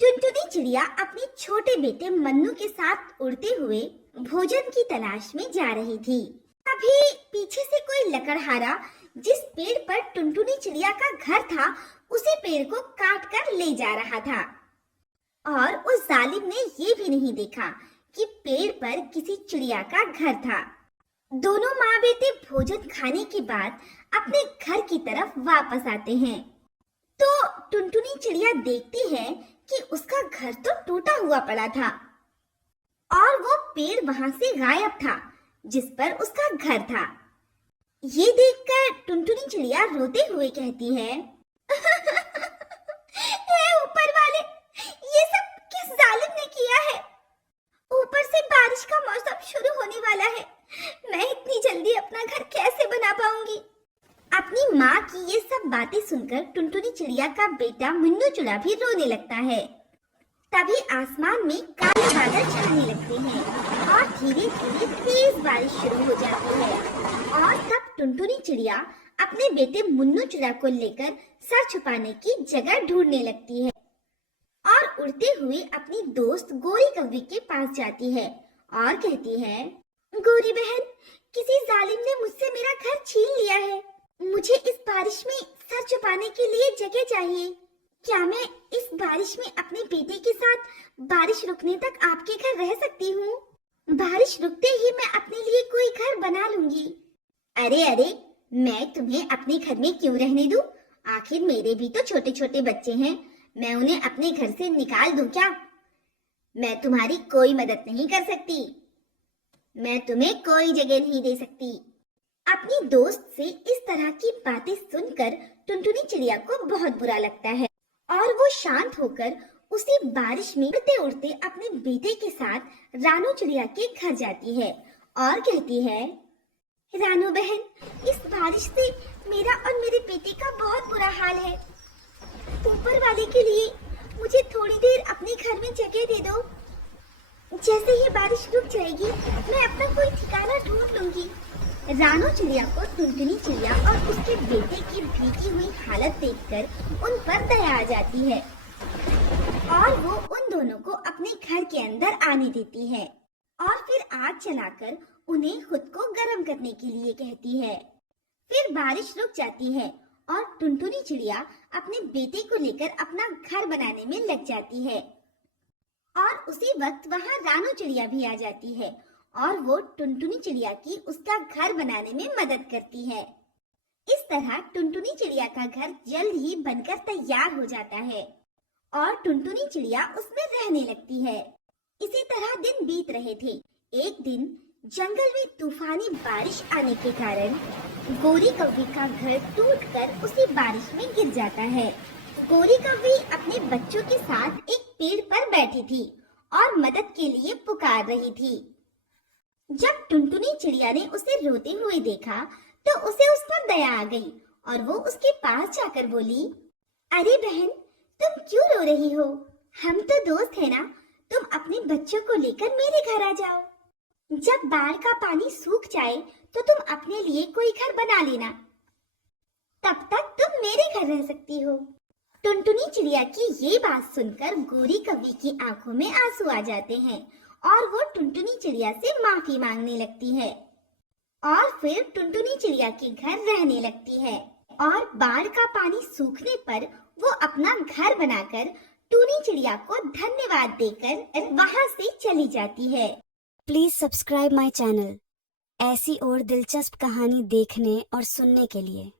टुनटुनी चिड़िया अपने छोटे बेटे मन्नू के साथ उड़ते हुए भोजन की तलाश में जा रही थी। तभी पीछे से कोई लकड़हारा जिस पेड़ पर टुनटुनी चिड़िया का घर था, उसी पेड़ को काट कर ले जा रहा था। और उस जालिम ने ये भी नहीं देखा कि पेड़ पर किसी चिड़िया का घर था। दोनों माँ बेटे भोजन खाने के बाद अपने घर की तरफ वापस आते हैं, तो टुनटुनी चिड़िया देखती है कि उसका घर तो टूटा हुआ पड़ा था और वो पेड़ वहां से गायब था जिस पर उसका घर था। ये देखकर टुनटुनी चिड़िया रोते हुए कहती है, हे ऊपर वाले, ये सब किस जालिम ने किया है? ऊपर से बारिश का मौसम शुरू होने वाला है, मैं इतनी जल्दी अपना घर कैसे बना पाऊंगी? अपनी माँ की ये सब बातें सुनकर टुनटुनी चिड़िया का बेटा मुन्नू चिड़ा भी रोने लगता है। तभी आसमान में काले बादल छाने लगते हैं और धीरे धीरे तेज बारिश शुरू हो जाती है। और तब टुनटुनी चिड़िया अपने बेटे मुन्नू चिड़ा को लेकर सर छुपाने की जगह ढूंढने लगती है और उड़ते हुए अपनी दोस्त गोरी कौवी के पास जाती है और कहती है, गोरी बहन, किसी जालिम ने मुझसे मेरा घर छीन लिया है। मुझे इस बारिश में सर छुपाने के लिए जगह चाहिए। क्या मैं इस बारिश में अपने बेटे के साथ बारिश रुकने तक आपके घर रह सकती हूँ? बारिश रुकते ही मैं अपने लिए कोई घर बना लूंगी। अरे अरे, मैं तुम्हें अपने घर में क्यों रहने दूं? आखिर मेरे भी तो छोटे छोटे बच्चे हैं, मैं उन्हें अपने घर से निकाल दूं क्या? मैं तुम्हारी कोई मदद नहीं कर सकती, मैं तुम्हें कोई जगह नहीं दे सकती। अपनी दोस्त से इस तरह की बातें सुनकर टुनटुनी चिड़िया को बहुत बुरा लगता है और वो शांत होकर उसी बारिश में उड़ते उड़ते अपने बेटे के साथ रानू चिड़िया के घर जाती है और कहती है, रानू बहन, इस बारिश से मेरा और मेरे बेटे का बहुत बुरा हाल है। ऊपर वाले के लिए मुझे थोड़ी देर अपने घर में जगह दे दो। जैसे ही बारिश रुक जाएगी, मैं अपना कोई ठिकाना ढूंढ लूंगी। रानू चिड़िया को टुनटुनी चिड़िया और उसके बेटे की भीगी हुई हालत देखकर उन पर दया आ जाती है और वो उन दोनों को अपने घर के अंदर आने देती है और फिर आग जलाकर उन्हें खुद को गर्म करने के लिए कहती है। फिर बारिश रुक जाती है और टुनटुनी चिड़िया अपने बेटे को लेकर अपना घर बनाने में लग जाती है और उसी वक्त वहाँ रानू चिड़िया भी आ जाती है और वो टुनटुनी चिड़िया की उसका घर बनाने में मदद करती है। इस तरह टुनटुनी चिड़िया का घर जल्द ही बनकर तैयार हो जाता है और टुनटुनी चिड़िया उसमें रहने लगती है। इसी तरह दिन बीत रहे थे। एक दिन जंगल में तूफानी बारिश आने के कारण गोरी कौवी का घर टूटकर उसी बारिश में गिर जाता है। गोरी कौवी अपने बच्चों के साथ एक पेड़ पर बैठी थी और मदद के लिए पुकार रही थी। जब टुनटुनी चिड़िया ने उसे रोते हुए देखा तो उसे उस पर दया आ गई और वो उसके पास जाकर बोली, अरे बहन, तुम क्यों रो रही हो? हम तो दोस्त है ना, तुम अपने बच्चों को लेकर मेरे घर आ जाओ। जब बाढ़ का पानी सूख जाए तो तुम अपने लिए कोई घर बना लेना, तब तक तुम मेरे घर रह सकती हो। टुनटुनी चिड़िया की ये बात सुनकर गोरी कौवी की आंखों में आंसू आ जाते हैं और वो टुनटुनी चिड़िया से माफी मांगने लगती है और फिर टुनटुनी चिड़िया के घर रहने लगती है और बाढ़ का पानी सूखने पर वो अपना घर बनाकर टूनी चिड़िया को धन्यवाद देकर वहाँ से चली जाती है। प्लीज सब्सक्राइब माई चैनल ऐसी और दिलचस्प कहानी देखने और सुनने के लिए।